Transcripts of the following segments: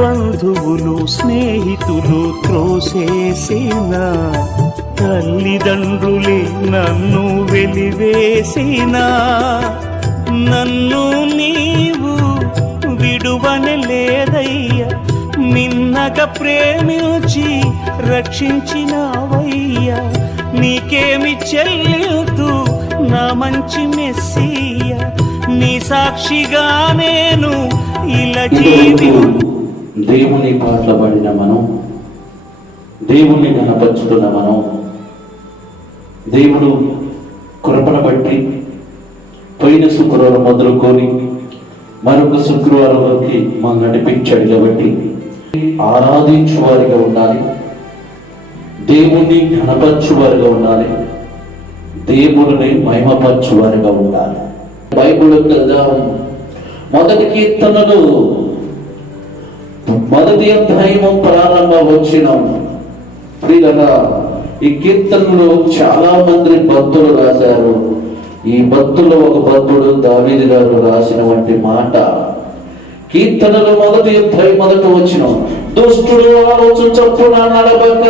బంధువులు స్నేహితులు త్రోసేసిన తల్లిదండ్రులే నన్ను వెలివేసిన. నన్ను నీవు విడువని లేదయ్యా మిన్నగా ప్రేమించి రక్షించినావయ్యా. నీకేమి చెల్లుతూ నా మంచి మెస్సీయ. నీ సాక్షిగా నేను ఇలా జీవి దేవుని పాటలు పాడిన మనం దేవుణ్ణి కనపరుచుకున్న మనం దేవుడు కృపను బట్టి పోయిన శుక్రవారం మొదలుకొని మరొక శుక్రవారంలోకి మనం నడిపించాడు కాబట్టి ఆరాధించువారిగా ఉండాలి. దేవుణ్ణి కనపరచువారిగా ఉండాలి. దేవుడిని మహిమపరచువారిగా ఉండాలి. బైబుల్ వెళ్దాం మొదటి కీర్తనలు మొదటి అధ్యాయము ప్రారంభ వచ్చిన ఈ కీర్తనలో చాలా మంది భక్తులు రాశారు. ఈ భక్తుల్లో ఒక భక్తుడు దావీది గారు రాసినటువంటి మాట. కీర్తనలు మొదటి యుద్ధై మొదట వచ్చిన దుష్టుడు ఆలోచన చొప్పున నడబక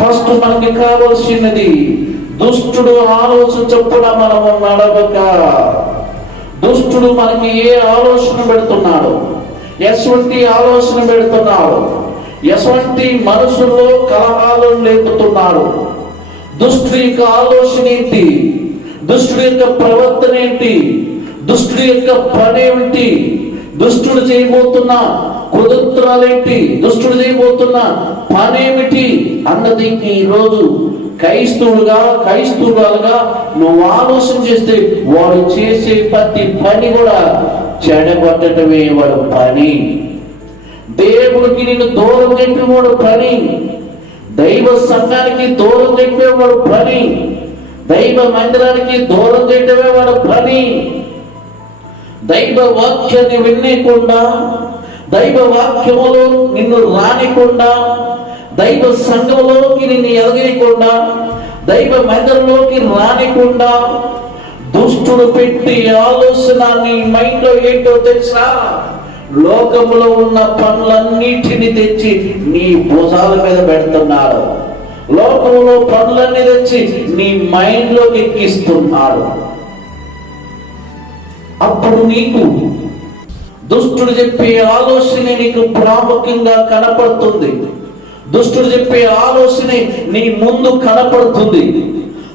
ఫస్ట్ మనకి కావాల్సినది దుష్టుడు ఆలోచన చొప్పున మనము నడవక దుష్టుడు మనకి ఏ ఆలోచన పెడుతున్నాడు ఎటువంటి ఆలోచన పెడుతున్నాడు ఎటువంటి మనసులో కలహాలు లేపుతున్నాడు దుష్టుడి యొక్క ఆలోచన ఏంటి? దుష్టుడి యొక్క ప్రవర్తన ఏంటి? దుష్టుడి యొక్క పని ఏమిటి? దుష్టుడు చేయబోతున్న కుదుత్రాలేంటి దుష్టుడు చేయబోతున్న పనేమిటి అన్నది ఈ రోజు క్రైస్తవుడుగా క్రైస్తవురాలుగా నువ్వు ఆలోచన చేస్తే వాడు చేసే ప్రతి పని కూడా చెడగొట్టడమే వాడు పని. దేవుడికి నేను దూరం చెప్పేవాడు పని. దైవ సంఘానికి దూరం చెప్పేవాడు పని. దైవ మందిరానికి దూరం చేయటమే వాడు పని. దైవ వాక్యాన్ని వినకుండా దైవ వాక్యములో నిన్ను రానికుండా దైవ సంఘములోకి నిన్ను ఎదగనికుండా దైవ మందిరంలోకి రానికుండా దుష్టుడు పెట్టి ఆలోచన నీ మైండ్లో ఏంటో తెలుసా? లోకంలో ఉన్న పనులన్నిటిని తెచ్చి నీ భుజాల మీద పెడుతున్నాడు లోకంలో పనులన్నీ తెచ్చి నీ మైండ్లోకి ఎక్కిస్తున్నాడు అప్పుడు నీకు దుష్టుడు చెప్పే ఆలోచన నీకు ప్రాముఖ్యంగా కనపడుతుంది. దుష్టుడు చెప్పే ఆలోచన నీ ముందు కనపడుతుంది.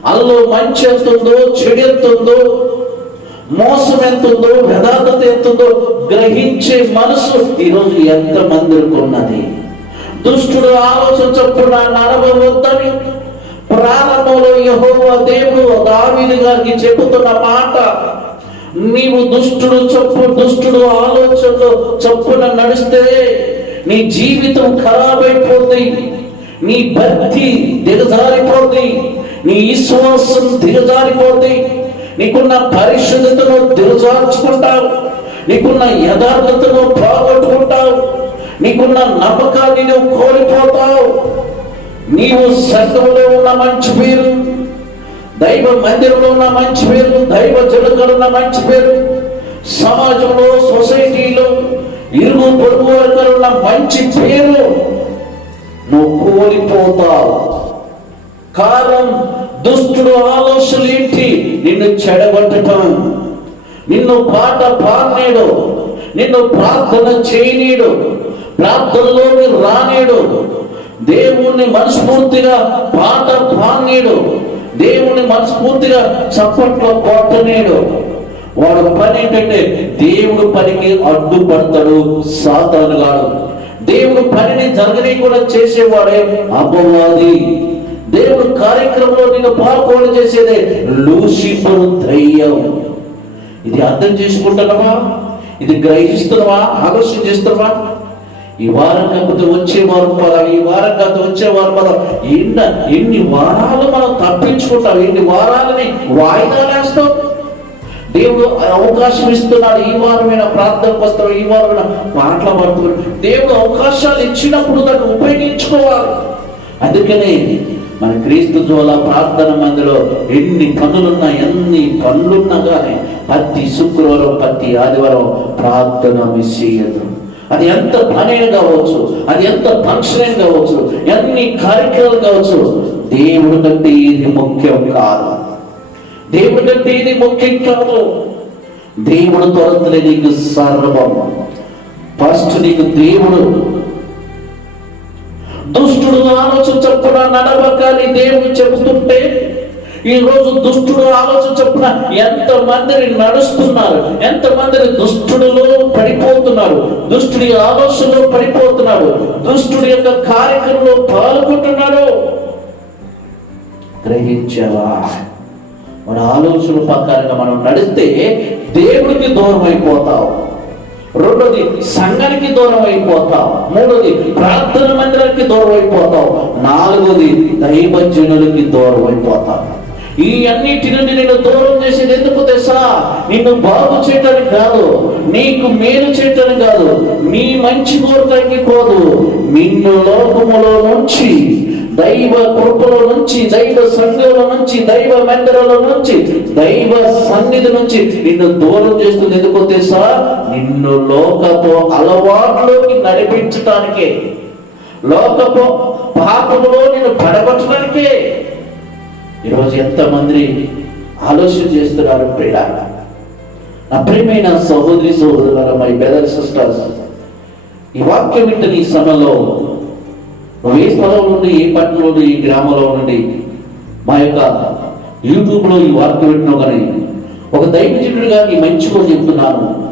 అందులో మంచి ఎంత ఉందో చెడు ఎంత ఉందో మోసం ఎంత ఉందో యథార్థత ఎంత ఉందో గ్రహించే మనసు ఈరోజు ఎంత మందికి ఉన్నది? దుష్టుడు ఆలోచన చొప్పున నడవద్దని ప్రారంభంలో యహోవ దేవుడు దావీదు గారికి చెబుతున్న మాట నీవు దుష్టుడు చొప్పు దుష్టుడు ఆలోచనలో చొప్పున నడిస్తే నీ జీవితం ఖరాబ్ అయిపోతుంది నీ భక్తి దిగజారిపోతుంది నీ విశ్వాసం దిగజారిపోతే నీకున్న పరిశుద్ధతను దిగజార్చుకుంటావు. నీకున్న యథార్థతను పోగొట్టుకుంటావు. నీకున్న నమ్మకాన్ని నువ్వు కోల్పోతావు. నీవు సంఘంలో ఉన్న మంచి పేరు దైవ మందిరంలో ఉన్న మంచి పేరు దైవ జడుకలు ఉన్న మంచి పేరు సమాజంలో సొసైటీలో ఇరుగు పొరుగు వర్గాలు ఉన్న మంచి పేరు నువ్వు కోల్పోతావు. కారణం దుష్టుడు ఆలోచనలు ఏంటి? నిన్ను చెడగొట్టడం నిన్ను పాట పాడనేడు. నిన్ను ప్రార్థన చేయనీడు. ప్రార్థనలోకి రానేడు. దేవుణ్ణి మనస్ఫూర్తిగా పాట పాడనీడు. దేవుణ్ణి మనస్ఫూర్తిగా చప్పట్లో కొట్టనేడు. వాడు పని ఏంటంటే దేవుడు పనికి అడ్డుపడతాడు సాతాను గాడు దేవుడు పనిని జరగని కూడా చేసేవాడే అపవాది. దేవుడు కార్యక్రమంలో నేను పాల్గొన చేసేదే లూసిఫర్ ధైర్యం. ఇది అర్థం చేసుకుంటున్నావా? ఇది గ్రహిస్తున్నావా? ఆలోచన చేస్తున్నావా? ఈ వారం కాకపోతే వచ్చే వారం పదం ఈ వారం కాకపోతే వచ్చే వారం పదం. ఎన్న ఎన్ని వారాలు మనం తప్పించుకుంటాం? ఎన్ని వారాలని వాయిదా వేస్తాం? దేవుడు అవకాశం ఇస్తున్నాడు. ఈ వారమైన ప్రార్థనకు వస్తాం ఈ వారమైన పాటలు పడుతున్నాడు దేవుడు అవకాశాలు ఇచ్చినప్పుడు దాన్ని ఉపయోగించుకోవాలి. అందుకనే మన క్రీస్తు జోల ప్రార్థన మందిలో ఎన్ని పనులున్నా ఎన్ని పనులున్నా కానీ ప్రతి శుక్రవారం ప్రతి ఆదివారం ప్రార్థన మిస్ చేయదు అది ఎంత పనైన కావచ్చు అది ఎంత ఫంక్షన్ కావచ్చు ఎన్ని కార్యక్రమాలు కావచ్చు దేవుడి కంటే ఇది ముఖ్యం కాదు. దేవుడి కంటే ఇది ముఖ్యం కాదు. దేవుడు తొలతలే నీకు సర్వం. ఫస్ట్ నీకు దేవుడు దుష్టుడు ఆలోచన చొప్పున నడవకని దేవుడు చెబుతుంటే ఈ రోజు దుష్టుడు ఆలోచన చొప్పున ఎంత మందిని నడుస్తున్నారు ఎంత మందిని దుష్టుడిలో పడిపోతున్నారు దుష్టుడి ఆలోచనలో పడిపోతున్నారు దుష్టుడి యొక్క కార్యక్రమంలో పాల్గొంటున్నారు గ్రహించావా? మన ఆలోచన ప్రకారంగా మనం నడిస్తే దేవుడికి దూరం అయిపోతావు రెండోది సంఘానికి దూరం అయిపోతావు. మూడోది ప్రార్థన మందిరానికి దూరం అయిపోతావు. నాలుగోది దైవజనులకి దూరం అయిపోతావు. ఈ అన్నిటి నుండి నేను దూరం చేసేది ఎందుకు తెసా నిన్ను బాగు చేయటానికి కాదు నీకు మేలు చేయటానికి కాదు నీ మంచి కోరటానికి పోదు. నిన్ను లోకములో నుంచి దైవ కృపలో నుంచి దైవ సంఘంలో నుంచి దైవ మందిరంలో నుంచి దైవ సన్నిధి నుంచి నిన్ను దూరం చేస్తుంది. ఎందుకో తెలుసా? నిన్ను లోకపు అలవాట్లోకి నడిపించటానికే. లోకపు పాపములో నిన్ను పడగొట్టడానికే. ఈరోజు ఎంతమంది ఆలోచన చేస్తున్నారు ప్రియ నా ప్రియమైన సహోదరి సహోదరుల మై బ్రదర్ సిస్టర్స్ ఈ వాక్యం వింటున్న ఈ సమయంలో నువ్వు ఏ స్థలం నుండి ఏ పట్టణంలో నుండి ఏ గ్రామంలో నుండి మా యొక్క యూట్యూబ్లో ఈ వార్త పెట్టినావు కానీ ఒక దైవజనుడిగా నీ మంచిగా చెప్తున్నాను.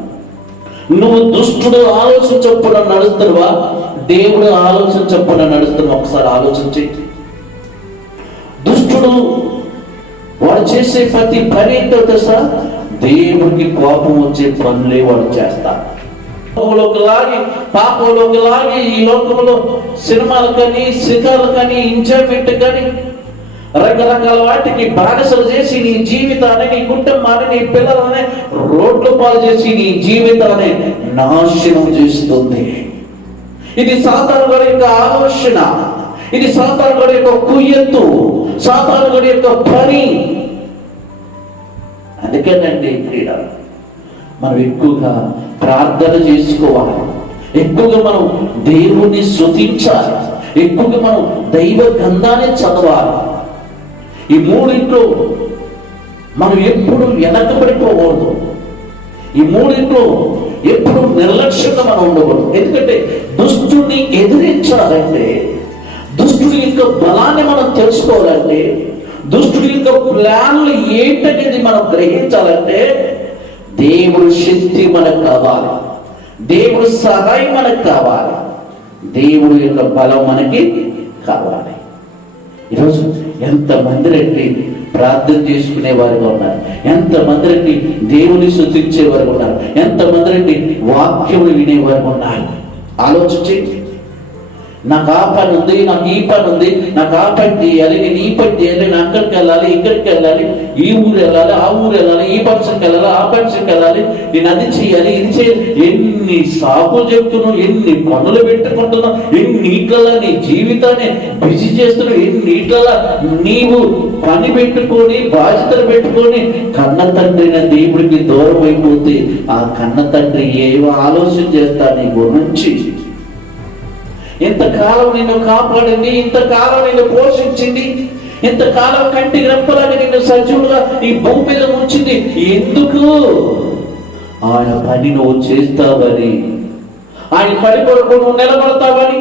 నువ్వు దుష్టుడు ఆలోచన చొప్పున నడుస్తున్నావా? దేవుడు ఆలోచన చొప్పున నడుస్తున్నావు? ఒకసారి ఆలోచించి. దుష్టుడు వాడు చేసే ప్రతి పని ఏంటో తెలుసా? దేవుడికి కోపం వచ్చే పనులే వాడు చేస్తాడు. లోకంలోకి లాగి పాపంలోకి లాగి ఈ లోకంలో సినిమాలు కానీ శిఖరాలు కానీ ఎంజాయ్మెంట్ కానీ రకరకాల వాటికి బానిసలు చేసి నీ జీవితాన్ని నీ కుటుంబాన్ని నీ పిల్లలని రోడ్లు పాలు చేసి నీ జీవితాన్ని నాశనం చేస్తుంది. ఇది సాధారణ యొక్క ఆలోచన. ఇది సాధారణ యొక్క కుయ్యత్తు. సాధారణ యొక్క పని. అందుకేనండి క్రీడ. మనం ఎక్కువగా ప్రార్థన చేసుకోవాలి. ఎక్కువగా మనం దేవుణ్ణి శృతించాలి ఎక్కువగా మనం దైవ గ్రంథాన్ని చదవాలి. ఈ మూడింట్లో మనం ఎప్పుడు వెనకబడిపోకూడదు ఈ మూడింట్లో ఎప్పుడు నిర్లక్ష్యంగా మనం ఉండకూడదు. ఎందుకంటే దుష్టుని ఎదిరించాలంటే దుష్టుడి యొక్క బలాన్ని మనం తెలుసుకోవాలంటే దుష్టుడి యొక్క ప్లాన్లు ఏంటనేది మనం గ్రహించాలంటే దేవుడి శక్తి మనకు కావాలి. దేవుడు సహాయం మనకు కావాలి. దేవుడు యొక్క బలం మనకి కావాలి. ఈరోజు ఎంతమంది రెడ్డి ప్రార్థన చేసుకునే వారుగా ఉన్నారు. ఎంతమంది రెడ్డి దేవుని శుద్ధించే వారు ఉన్నారు. ఎంతమంది రెడ్డి వాక్యములు వినేవారు ఉన్నారు. ఆలోచించి నాకు ఆ పని ఉంది నాకు ఈ పని ఉంది నాకు ఆ పని చేయాలి నేను ఈ పని చేయాలి నేను అక్కడికి వెళ్ళాలి ఇక్కడికి వెళ్ళాలి ఈ ఊరు వెళ్ళాలి ఆ ఊరు వెళ్ళాలి ఈ ఫంక్షన్కి వెళ్ళాలి ఆ ఫంక్షన్కి వెళ్ళాలి నేను అది చేయాలి ఇది చేయాలి ఎన్ని సాకులు చెప్తున్నావు ఎన్ని పనులు పెట్టుకుంటున్నావు ఎన్నిట్లలో నీ జీవితాన్ని బిజీ చేస్తున్నావు ఎన్నిట్లలో నీవు పని పెట్టుకొని బాధ్యతలు పెట్టుకొని కన్న తండ్రి దేవుడికి దూరం అయిపోతే ఆ కన్న తండ్రి ఏవో ఆలోచన చేస్తా నీ గురించి ఇంతకాలం నిన్ను కాపాడింది ఇంతకాలం నిన్ను పోషించింది ఇంతకాలం కంటి రెప్పలని నిన్ను సజీవులుగా ఈ భూమి మీద ఉంచింది. ఎందుకు? ఆయన పని నువ్వు చేస్తావని ఆయన పని కొరకు నువ్వు నిలబడతావని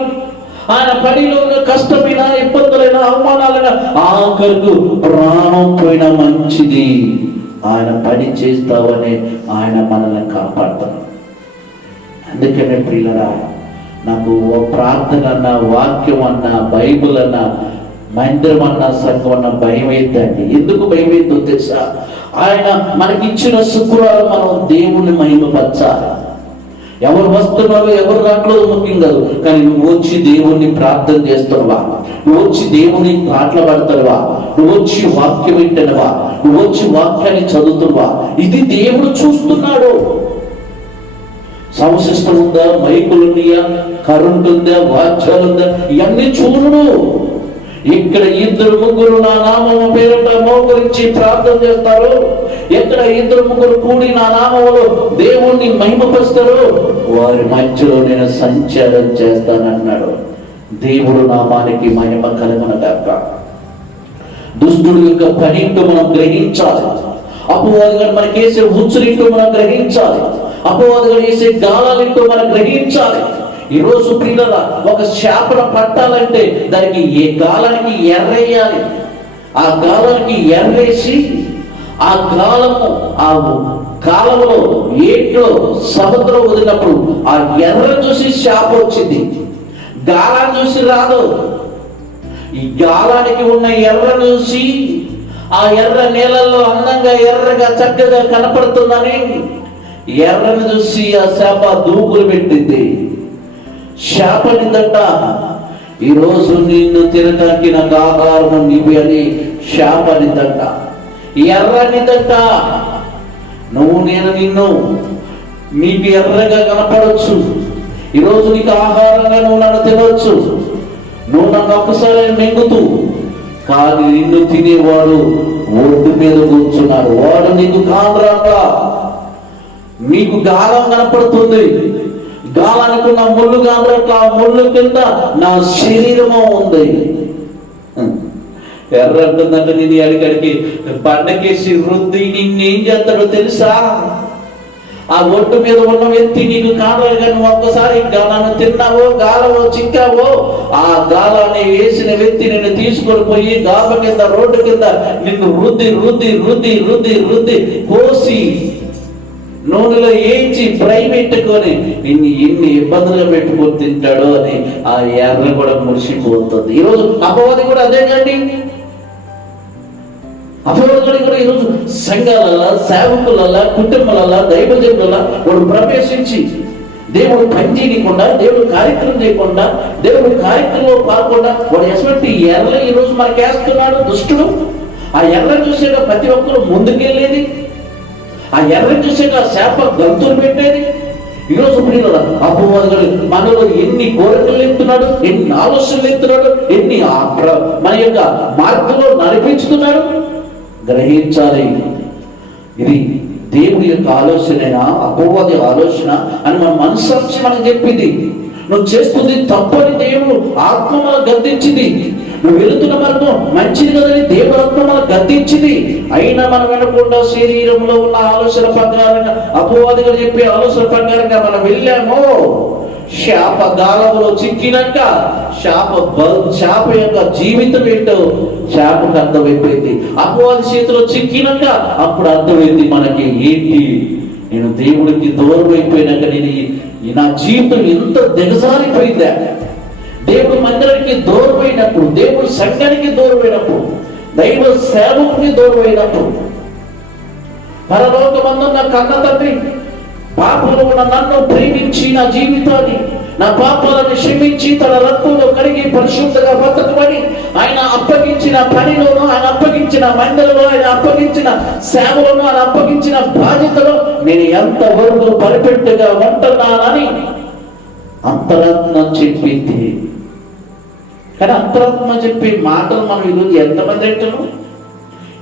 ఆయన పనిలో ఉన్న కష్టమైన ఇబ్బందులైన అవమానాలైన ఆఖరుకు ప్రాణం పోయిన మంచిది. ఆయన పని చేస్తావని ఆయన మనల్ని కాపాడతాడు. అందుకనే ప్రియులరా నాకు ఓ ప్రార్థన అన్న వాక్యం అన్న బైబుల్ అన్న మందిరం అన్న సంఘం అన్న భయం అవుతుందండి ఎందుకు భయం అవుతుందో తెలుసా? ఆయన మనకిచ్చిన శుక్రవారం మనం దేవుని మహిమపరచాలి. ఎవరు వస్తున్నారో ఎవరు రావట్లేదు ముఖ్యం కాదు. కానీ నువ్వు వచ్చి దేవుణ్ణి ప్రార్థన చేస్తున్నావా? నువ్వు వచ్చి దేవుని పాటలు పడతావా? నువ్వు వచ్చి వాక్యం వింటనవా నువ్వు వచ్చి వాక్యాన్ని చదువుతున్నావా? ఇది దేవుడు చూస్తున్నాడు. సంశిష్టం ఉందా? మైకులు ఉన్నాయా? కరెంట్ ఉందా వాచ్యాలు ఉందా ఇవన్నీ చూడు ఇక్కడ ఇద్దరు ముగ్గురు నా నామము పేరిట మోకరించి ప్రార్థన చేస్తారు. ఎక్కడ ఇద్దరు ముగ్గురు కూడి నా నామములో దేవుణ్ణి మహిమపరుస్తారు? వారి మధ్యలో నేను సంచారం చేస్తానన్నాడు. దేవుడు నామానికి మహిమ కలుగున గాక దుష్టుడు యొక్క పనింటూ మనం గ్రహించాలి. అపవాదిగా మనకి వేసే మనం గ్రహించాలి. అపవాదిగా వేసే గాలాలింటూ మనం గ్రహించాలి. ఈ రోజు పిల్లల ఒక చేపను పట్టాలంటే దానికి ఏ గాలానికి ఎర్రేయాలి? ఆ గాలానికి ఎర్రేసి ఆ గాలము ఆ కాలంలో ఏట్లో సముద్రం వదిలినప్పుడు ఆ ఎర్ర చూసి చేప వచ్చింది. గాలాన్ని చూసి రాదు. ఈ గాలానికి ఉన్న ఎర్ర చూసి ఆ ఎర్ర నీళ్ళల్లో అందంగా ఎర్రగా చక్కగా కనపడుతుందని ఎర్రని చూసి ఆ చేప దూకులు పెట్టింది. శాపనిందట. ఈరోజు నిన్ను తినటానికి నాకు ఆహారం నీవి అని శాపనిందట. ఎర్రనిదట. నువ్వు నేను నిన్ను నీకు ఎర్రగా కనపడవచ్చు ఈరోజు నీకు ఆహారంగా నువ్వు నన్ను తినవచ్చు నువ్వు నన్ను ఒక్కసారి మింగుతూ కానీ నిన్ను తినేవాడు ఒడ్డు మీద కూర్చున్నాడు. వాడు నీకు కాండ్రాట నీకు గాలం కనపడుతుంది. గాలనుకున్న ముళ్ళు కాదు ఆ ముళ్ళు కింద నా శరీరము ఉంది. ఎర్ర అంటుందంటే నేను అడిగడికి బండకేసి రుద్ది నిన్నేం చేస్తాడో తెలుసా? ఆ ఒడ్డు మీద ఉన్న వ్యక్తి నీకు కావాలి కానీ ఒక్కసారి నన్ను తిన్నావో గాలవో చిక్కావో ఆ గాలాన్ని వేసిన వ్యక్తి నిన్ను తీసుకొని పోయి గాప కింద రోడ్డు కింద నిన్ను రుద్ది రుద్ది రుద్ది రుద్ది రుద్ది కోసి నూనెలో ఏంచి ఫ్రై పెట్టుకొని ఇన్ని ఎన్ని ఇబ్బందులు పెట్టుకొని తింటాడో అని ఆ ఎర్ర కూడా మురిసిపోతుంది. ఈరోజు అపవాది కూడా అదే కండి అపవాదులు కూడా ఈరోజు సంఘాలలో సేవకులలో కుటుంబాలలో దైవజనులలో వాడు ప్రవేశించి దేవుడు పని చేయకుండా దేవుడు కార్యక్రమం చేయకుండా దేవుడు కార్యక్రమంలో పాల్గొండా వాడు ఎటువంటి ఎర్ర ఈరోజు మనకేస్తున్నాడు దుష్టుడు? ఆ ఎర్ర చూసేట ప్రతి ఒక్కరు ముందుకెళ్ళేది ఆ ఎర్ర చూసాక శాప గంతులు పెట్టేది. ఈరోజు పిల్లల అపవాదులు మనలో ఎన్ని కోరికలు ఎత్తున్నాడు ఎన్ని ఆలోచనలు ఎత్తున్నాడు ఎన్ని మన యొక్క మార్గంలో నడిపించుతున్నాడు? గ్రహించాలి. ఇది దేవుడి యొక్క ఆలోచనైనా అపవాది ఆలోచన అని మన మనసాక్షి మనకు చెప్పింది. నువ్వు చేస్తుంది తప్పని దేవుడు ఆత్మ గద్దించింది. నువ్వు వెళుతున్న మార్గం మంచిది కదని దేవుడు మనకు గద్దించింది అయినా మనం వినకుండా శరీరంలో ఉన్న ఆలోచన ప్రకారంగా అపవాదిగా చెప్పే ఆలోచన ప్రకారంగా మనం వెళ్ళాము శాప గాలంలో చిక్కినాక శాప బ- శాప యొక్క జీవితం ఏంటో శాపకు అర్థమైపోయింది. అపవాది చేతిలో చిక్కినాక అప్పుడు అర్థమైంది మనకి ఏంటి? నేను దేవుడికి దూరం అయిపోయినాక నేను నా జీవితం ఎంత దిగజారిపోయిందా? దేవుడి మందిరానికి దూరమైనప్పుడు దేవుడి సంఘానికి దూరమైనప్పుడు దైవ సేవకుని దూరమైనప్పుడు పరలోకమందున్న కన్న తండ్రి పాపలో ఉన్న నన్ను ప్రేమించి నా జీవితాన్ని నా పాపాలను క్షమించి తన రక్తంలో కడిగి పరిశుద్ధగా బ్రతకబడి ఆయన అప్పగించిన పనిలోను ఆయన అప్పగించిన మండలిలో ఆయన అప్పగించిన సేవలను ఆయన అప్పగించిన బాధ్యతలో నేను ఎంత వరకు పరిపెట్టుగా ఉంటున్నానని అంతరాత్మ చెప్పింది. కానీ అంతరాత్మ చెప్పే మాటలు మనం ఈరోజు ఎంతమంది అంటాము?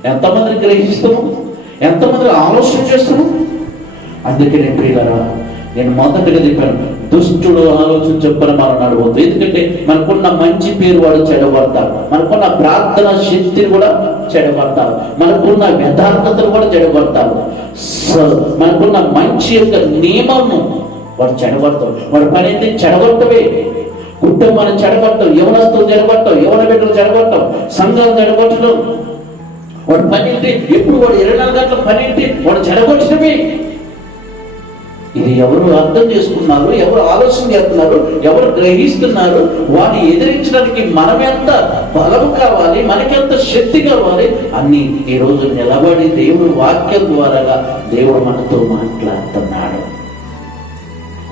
ఎంతమంది గ్రహిస్తాము? ఎంతమంది ఆలోచన చేస్తాము? అందుకే నేను ప్రియులరా నేను మొదటగా చెప్పాను దుష్టుడు ఆలోచన చెప్పని మనం నడవద్దు. ఎందుకంటే మనకున్న మంచి పేరు వాడు చెడగొడతారు మనకున్న ప్రార్థన శక్తిని కూడా చెడగొడతారు మనకున్న యథార్థతను కూడా చెడగొడతారు మనకున్న మంచి యొక్క నియమము వాడు చెడగొడతాడు. వాడి పని అయితే చెడగొట్టవే కుటుంబాన్ని చెడగొట్టం యవనస్తులు చెడగొట్టం యవన బిడ్డలు చెడగొట్టం సంఘాలు చెడగొట్టడం. వాడు పని ఏంటి ఎప్పుడు వాడు ఇరవై నాలుగు గంటల పని ఏంటి వాడు చెడగొట్టడమే ఇది ఎవరు అర్థం చేసుకున్నారు? ఎవరు ఆలోచన చేస్తున్నారు? ఎవరు గ్రహిస్తున్నారు? వాడిని ఎదిరించడానికి మనం ఎంత బలం కావాలి? మనకెంత శక్తి కావాలి? అన్ని ఈ రోజు నిలబడి దేవుడు వాక్యం ద్వారాగా దేవుడు మనతో మాట్లాడుతున్నాడు.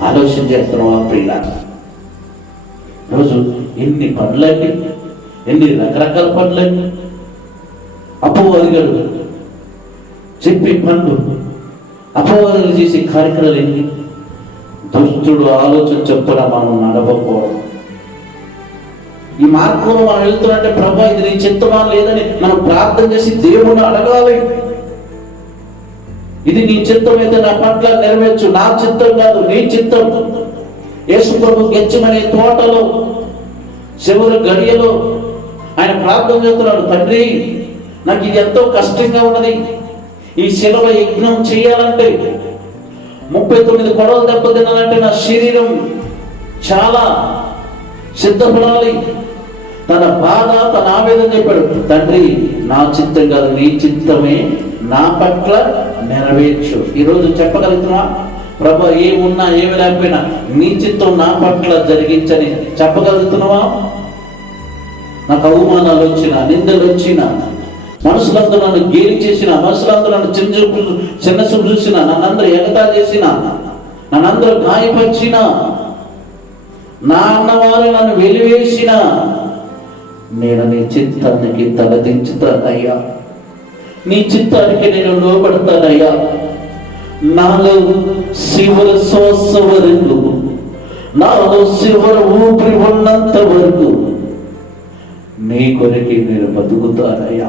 ఆలోచన చేస్తున్నావా పిల్ల? రోజు ఎన్ని పనులండి ఎన్ని రకరకాల పనులండి అపవాదిగాడు చెప్పే పనులు అపవాదులు చేసే కార్యక్రమాలు ఎన్ని? దుష్టుడు ఆలోచన చెప్తున్నా మనం నడవకపోవడం ఈ మార్గంలో మనం వెళ్తున్నట్టే ప్రభా ఇది నీ చిత్తమా లేదని మనం ప్రార్థన చేసి దేవుణ్ణి అడగాలి. ఇది నీ చిత్తం అయితే నా పట్ల నెరవేర్చు. నా చిత్తం కాదు నీ చిత్తం. యేసు ప్రభు గెచ్చమనే తోటలో చివరి గడియలో ఆయన ప్రార్థన చేస్తున్నాడు తండ్రి నాకు ఇది ఎంతో కష్టంగా ఉన్నది. ఈ శిలవ యజ్ఞం చేయాలంటే ముప్పై తొమ్మిది కొడవలు దెబ్బతినాలంటే నా శరీరం చాలా సిద్ధపడాలి. తన బాధ తన ఆవేదన చెప్పాడు తండ్రి నా చిత్తం కాదు నీ చిత్తమే నా పట్ల నెరవేర్చు. ఈరోజు చెప్పగలుగుతున్నా ప్రభా ఏమున్నా ఏమి లేకపోయినా నీ చిత్తం నా పట్ల జరిగించని చెప్పగలుగుతున్నావా? నాకు అవమానాలు వచ్చిన నిందలు వచ్చిన మనుషులందరూ నన్ను గేలి చేసిన మనసులంతా నన్ను చిన్న చూపు చిన్న చూపు చూసిన నన్నందరూ ఎగతా చేసిన నన్నందరూ గాయపరిచిన నా అన్నవారు నన్ను వెలివేసిన నేను నీ చిత్తానికి తలదించుతానయ్యా. నీ చిత్తానికి నేను లోపడతానయ్యా నాలో శివర శ్వాస వరకు నాలో శివర ఊపిరి ఉన్నంత వరకు నీ కొరకి నేను బతుకుతానయ్యా.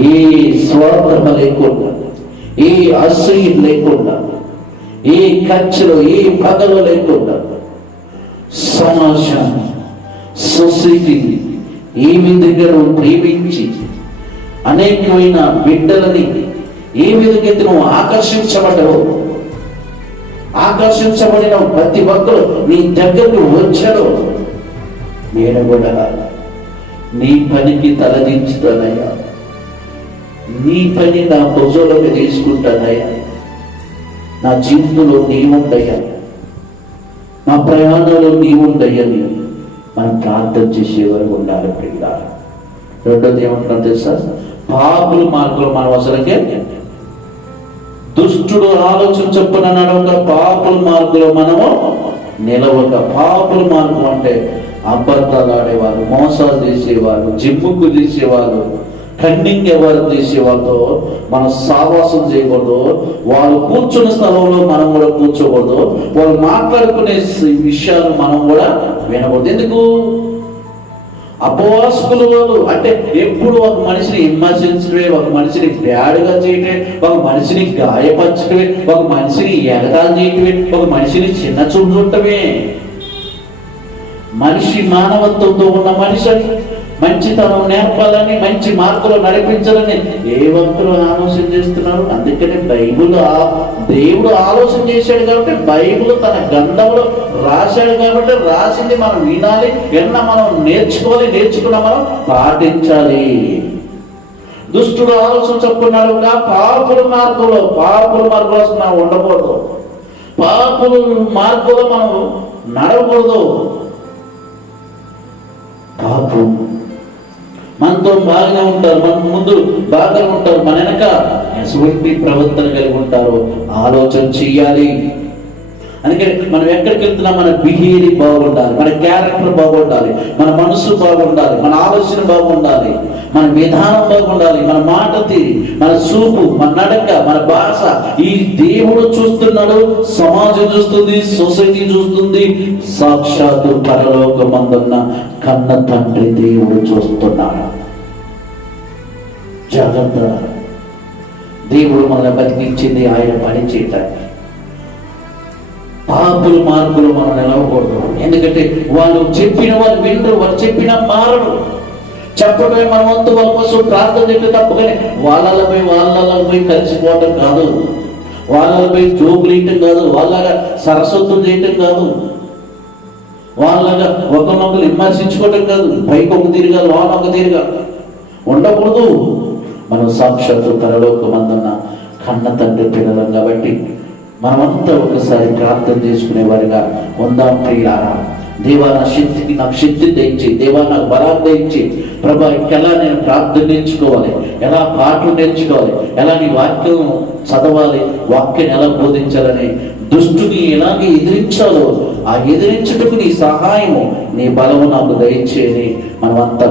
ఏ స్వార్థం లేకుండా ఏ అసూయ లేకుండా ఏ ఖర్చులు ఏ పగలు లేకుండా సమాజాన్ని సొసైటీని ఏ విధంగా ప్రేమించి అనేకమైన బిడ్డలని ఏ విధంగా నువ్వు ఆకర్షించబడ్డవు ఆకర్షించబడిన ప్రతి ఒక్కరు నీ దగ్గరకు వచ్చాడు నేను కూడా నీ పనికి తలదించుతానయ్యా. నీ పని నా భుజంలోకి తీసుకుంటానయ్యా నా జీవితంలో నీవుండయ్యా నా ప్రయాణంలో నీవుండయ్యా నీవు మనం ప్రార్థన చేసేవారు ఉండాలి పిల్ల రెండోది ఏమంటున్నా తెలుసా పాపుల మార్గంలో మనం అసలుకే దుష్టుడు ఆలోచన చొప్పున నడవక పాపుల మార్గంలో మనము నిలవక పాపుల మార్గం అంటే అబద్ధాలు ఆడేవారు మోసాలు చేసేవారు జిమ్ముకు చేసేవారు కన్నింగ్ ఎవరు చేసేవాళ్ళతో మనం సావాసం చేయకూడదు. వాళ్ళు కూర్చున్న స్థలంలో మనం కూడా కూర్చోకూడదు. వాళ్ళు మాట్లాడుకునే విషయాలు మనం కూడా వినకూడదు. ఎందుకు? అపవాసకులు వాళ్ళు అంటే ఎప్పుడు ఒక మనిషిని విమర్శించడమే ఒక మనిషిని బ్యాడ్గా చేయటమే ఒక మనిషిని గాయపరచడమే ఒక మనిషిని ఎగదాలు చేయటమే ఒక మనిషిని చిన్న చూడటమే. మనిషి మానవత్వంతో ఉన్న మనిషి మంచితనం నేర్పాలని మంచి మార్పులు నడిపించాలని ఏ ఒక్కరు ఆలోచన చేస్తున్నారు? అందుకని బైబుల్ దేవుడు ఆలోచన చేశాడు కాబట్టి బైబుల్ తన గంధంలో రాశాడు కాబట్టి రాసింది మనం వినాలి విన్న మనం నేర్చుకోవాలి నేర్చుకున్న మనం పాటించాలి. దుష్టుడు ఆలోచన పాపుల మార్గంలో పాపుల మార్గంలో అసలు మనం ఉండకూడదు. పాపుల మార్గంలో మనం నడవకూడదు. పాపం మనతో బాగానే ఉంటారు మన ముందు బాగానే ఉంటారు మన వెనక ఎటువంటి ప్రవర్తన కలిగి ఉంటారో ఆలోచన చెయ్యాలి. అందుకని మనం ఎక్కడికి వెళ్తున్నా మన బిహేవియర్ బాగుండాలి మన క్యారెక్టర్ బాగుండాలి మన మనసు బాగుండాలి మన ఆలోచన బాగుండాలి మన విధానం బాగుండాలి మన మాట తీరి మన చూపు మన నడక మన భాష. ఈ దేవుడు చూస్తున్నాడు సమాజం చూస్తుంది సొసైటీ చూస్తుంది. సాక్షాత్తు పరలోకమందున్న కన్న తండ్రి దేవుడు చూస్తున్నాడు. జాగ్రత్త. దేవుడు మనల్ని బతికించింది ఆయన పని చేయటానికి పాపులు మార్పులు మనం నిలవకూడదు. ఎందుకంటే వాళ్ళు చెప్పిన వాళ్ళు వింటారు వాళ్ళు చెప్పిన మారడు చెప్పడమే మన వంతు వాళ్ళ కోసం ప్రార్థన చేయడం తప్ప వాళ్ళలో పోయి వాళ్ళలో పోయి కలిసిపోవటం కాదు. వాళ్ళలో పోయి జోకులు వేయటం కాదు వాళ్ళగా సరస్వతులు చేయటం కాదు. వాళ్ళగా ఒకరినొకరు విమర్శించుకోవటం కాదు. పైకి ఒక తీరుగా లోన ఒక తీరుగా. ఉండకూడదు. మనం సాక్షాత్తు పరలోకమందున్న కన్న తండ్రి పిల్లలం కాబట్టి మనమంతా ఒకసారి ప్రార్థన చేసుకునేవారిగా ఉందాం ప్రియారా దేవా నా శక్తికి నాకు శక్తి తెచ్చి దేవా నాకు బలాన్ని తెచ్చి ప్రభా ఎలా నేను ప్రార్థన నేర్చుకోవాలి? ఎలా పాటలు నేర్చుకోవాలి? ఎలా నీ వాక్యం చదవాలి? వాక్యం ఎలా బోధించాలని దుష్టుని ఎలాగే ఎదిరించాలో ఆ ఎదిరించుటకు నీ సహాయము నీ బలము నాకు దయచేయని మనమంతా